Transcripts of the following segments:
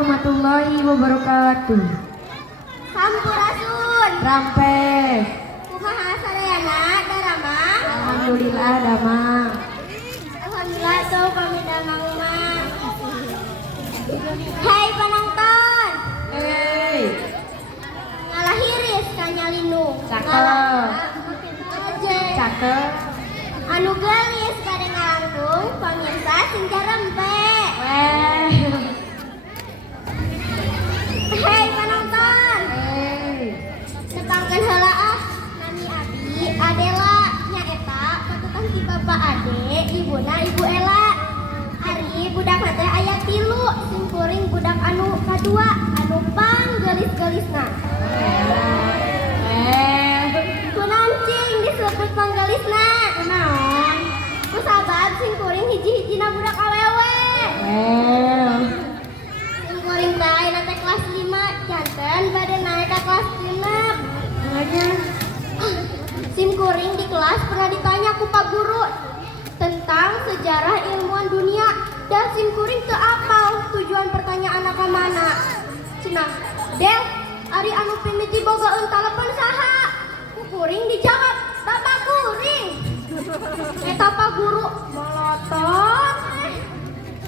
warahmatullahi wabarakatuh. Sampurasun. Rampes. Kumaha sadayana daramang. Alhamdulillah damang. Alhamdulillah tuh kami damang mah. Hei penonton. Hei. Ngalahiris kanya lindung. Cakep. Cakep. Anu gelis kade ngalangtung pamirsa sing jarempe. Weh. Hei penonton. Hei. Nepangkeun heula ah. Nami abdi Adela nyaeta patutan ti Bapak Ade, ibuna Ibu Ela. Ari budak teh aya 3, simkuring budak anu kadua anu panggelis-gelisna. Kunancing disebut panggelisna. Kunaon? Kusabab simkuring hiji-hijina budak awewe. Simkuring teh ayeuna teh kelas 5, janten bade naik ka kelas 6. Aja. Simkuring di kelas pernah ditanya ku Pak Guru tentang sejarah ilmuwan dunia dan simkuring teu apal tujuan pertanyaan ka mana. Cenah, "Del, ari anu pimiti bogaeun telepon saha?" Ku kuring dijawab, "Bapak kuring." Eta Pak Guru molotot.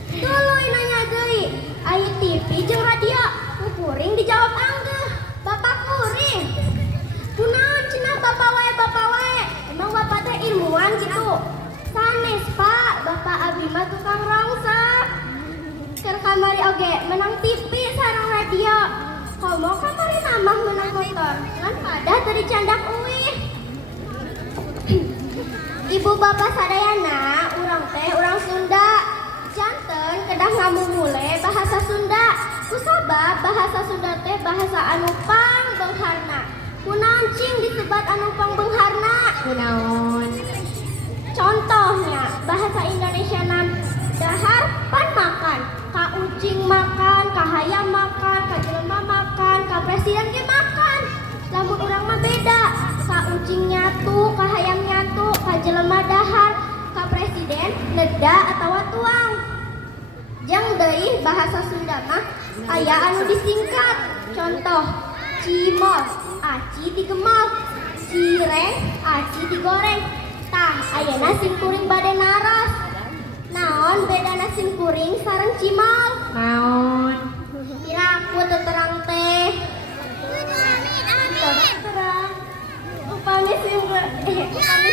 Tuluy nanya deui, "Ai TV jeung radio?" Ku kuring dijawab anggeuh, "Bapak kuring." Kunaon cenah bapak wae? Emang bapak teh ilmuwan gitu? Sanes pak, bapak abi mah tukang rongsak. Keur kamari oge menang TV sareng radio. Komo kamari namah menang motor. Ngan pada teu dicandak uih. Ibu bapak sadayana, urang teh urang Sunda. Janten kedah ngamumule bahasa Sunda. Kusabab bahasa Sunda teh bahasa anu pangbeungharna. Kunaon cing disebat anu pangbeungharna? Kunaon? Contohnya bahasa Indonesia dahar pan makan, ka ucing makan, ka hayam makan, ka jelema makan, ka presiden ge makan. Lamun urang mah beda, ka ucing nyatu, ka hayam nyatu, ka jelema dahar, ka presiden neda atawa tuang. Jang deui bahasa Sunda mah aya anu disingkat. Contoh, cimol, aci digemol, cireng, aci digoreng. Tah, ayeuna simkuring bade naras. Naon bedana simkuring sareng cimol? Naon? Piraku teu terang teh. Terang. Upami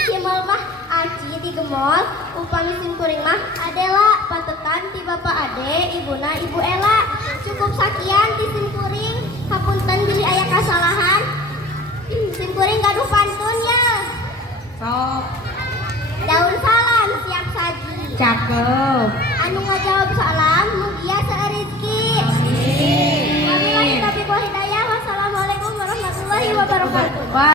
cimol mah aci digemol, upami simkuring mah Adela patetan ti Bapak Ade, ibuna Ibu Ela. Cukup sakian ti simkuring. Hapunten bilih aya kasalahan. Simkuring gaduh pantun ya. Sok. Daun salam siap saji. Cakep. Anu ngajawab salah